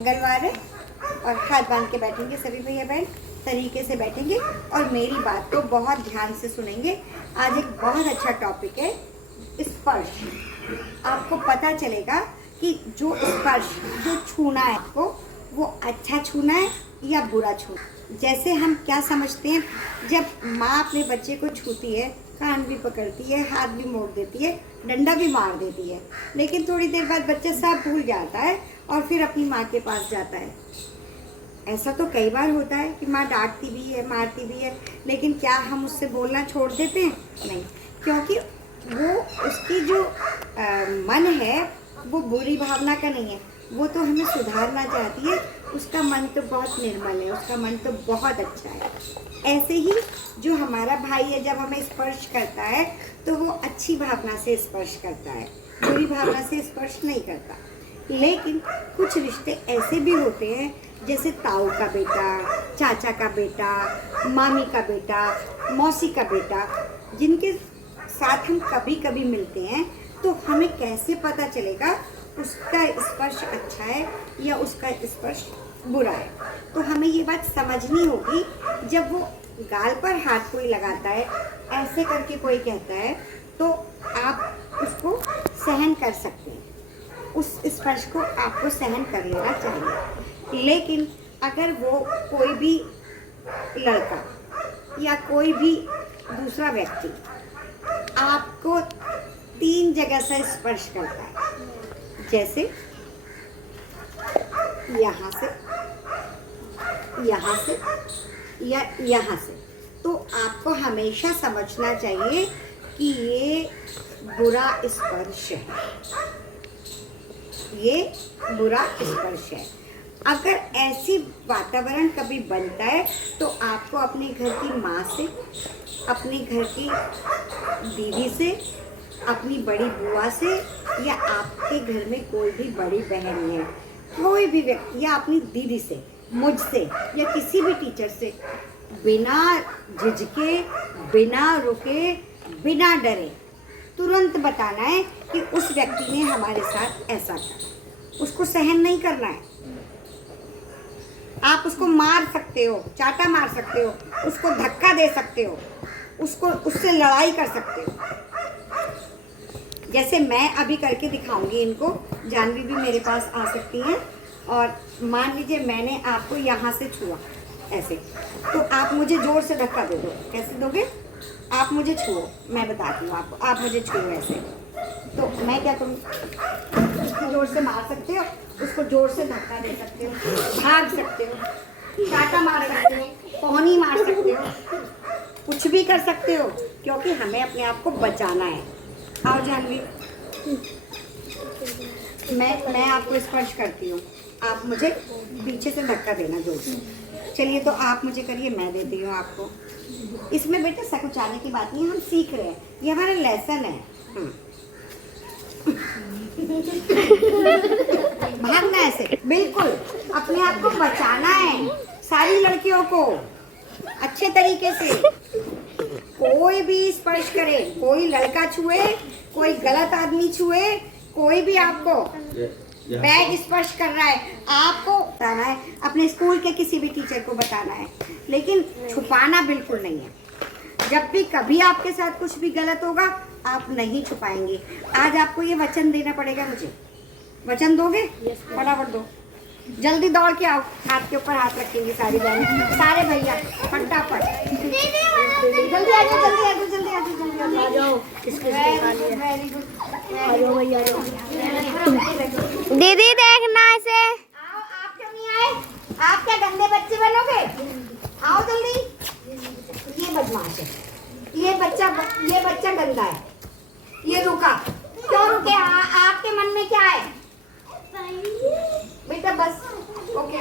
मंगलवार है और हाथ बांध के बैठेंगे सभी भैया बहन, तरीके से बैठेंगे और मेरी बात को बहुत ध्यान से सुनेंगे। आज एक बहुत अच्छा टॉपिक है स्पर्श। आपको पता चलेगा कि जो स्पर्श, जो छूना है आपको, वो अच्छा छूना है या बुरा छूना। जैसे हम क्या समझते हैं, जब माँ अपने बच्चे को छूती है, कान भी पकड़ती है, हाथ भी मोड़ देती है, डंडा भी मार देती है, लेकिन थोड़ी देर बाद बच्चा सब भूल जाता है और फिर अपनी माँ के पास जाता है। ऐसा तो कई बार होता है कि माँ डांटती भी है, मारती भी है, लेकिन क्या हम उससे बोलना छोड़ देते हैं? नहीं, क्योंकि वो उसकी जो मन है वो बुरी भावना का नहीं है, वो तो हमें सुधारना चाहती है। उसका मन तो बहुत निर्मल है, उसका मन तो बहुत अच्छा है। ऐसे ही जो हमारा भाई है, जब हमें स्पर्श करता है तो वो अच्छी भावना से स्पर्श करता है, बुरी भावना से स्पर्श नहीं करता। लेकिन कुछ रिश्ते ऐसे भी होते हैं, जैसे ताऊ का बेटा, चाचा का बेटा, मामी का बेटा, मौसी का बेटा, जिनके साथ हम कभी कभी मिलते हैं, तो हमें कैसे पता चलेगा उसका स्पर्श अच्छा है या उसका स्पर्श बुरा है? तो हमें ये बात समझनी होगी। जब वो गाल पर हाथ कोई लगाता है, ऐसे करके कोई कहता है, तो आप उसको सहन कर सकते हैं, उस स्पर्श को आपको सहन कर लेना चाहिए। लेकिन अगर वो कोई भी लड़का या कोई भी दूसरा व्यक्ति आपको 3 जगह से स्पर्श करता है, जैसे यहाँ से, यहाँ से या यहाँ से, तो आपको हमेशा समझना चाहिए कि ये बुरा स्पर्श है, ये बुरा स्पर्श है। अगर ऐसी वातावरण कभी बनता है तो आपको अपने घर की माँ से, अपने घर की दीदी से, अपनी बड़ी बुआ से, या आपके घर में कोई भी बड़ी बहन है, कोई भी व्यक्ति, या अपनी दीदी से, मुझसे, या किसी भी टीचर से, बिना झिझके, बिना रुके, बिना डरे तुरंत बताना है कि उस व्यक्ति ने हमारे साथ ऐसा करा। उसको सहन नहीं करना है। आप उसको मार सकते हो, चाटा मार सकते हो, उसको धक्का दे सकते हो, उससे लड़ाई कर सकते हो। जैसे मैं अभी करके दिखाऊंगी इनको, जानवी भी मेरे पास आ सकती हैं। और मान लीजिए मैंने आपको यहाँ से छुआ ऐसे, तो आप मुझे जोर से धक्का दे दो। कैसे दोगे? आप मुझे छुओ, मैं बताती हूँ आपको। आप मुझे छुओ ऐसे, तो मैं क्या करूँ? उसको जोर से मार सकते हो, उसको जोर से धक्का दे सकते हो, भाग सकते हो, चाटा मार सकते हो, पौनी मार सकते हो, कुछ भी कर सकते हो, क्योंकि हमें अपने आप को बचाना है। आओ जानवी, मैं आपको स्पर्श करती हूँ, आप मुझे पीछे से धक्का देना जोर से। चलिए, तो आप मुझे करिए, मैं देती हूँ आपको। इसमें बेटा सकुचाने की बात नहीं है, हम सीख रहे हैं, ये हमारा लेसन है। भागना ऐसे, बिल्कुल अपने आप को बचाना है। सारी लड़कियों को अच्छे तरीके से, कोई भी स्पर्श करे, कोई लड़का छुए, कोई गलत आदमी छुए, कोई भी आपको बैग स्पर्श कर रहा है, आपको बताना है, अपने स्कूल के किसी भी टीचर को बताना है, लेकिन छुपाना बिल्कुल नहीं है। जब भी कभी आपके साथ कुछ भी गलत होगा, आप नहीं छुपाएंगे। आज आपको ये वचन देना पड़ेगा मुझे। वचन दोगे? फटाफट दो, जल्दी दौड़ के आओ। हाथ के ऊपर हाथ रखेंगे सारी बहनें, सारे भैया, फटाफट जल्दी आ जाओ, जल्दी आ जाओ, जल्दी आ जाओ, जल्दी आ जाओ। वेरी गुड, दीदी देखना ऐसे। आओ, आप क्यों नहीं आए? आप क्या गंदे बच्चे बनोगे? आओ जल्दी। ये बदमाश है, ये बच्चा गंदा है, ये रुका। क्यों रुके? आपके मन में क्या है बेटा? बस, ओके।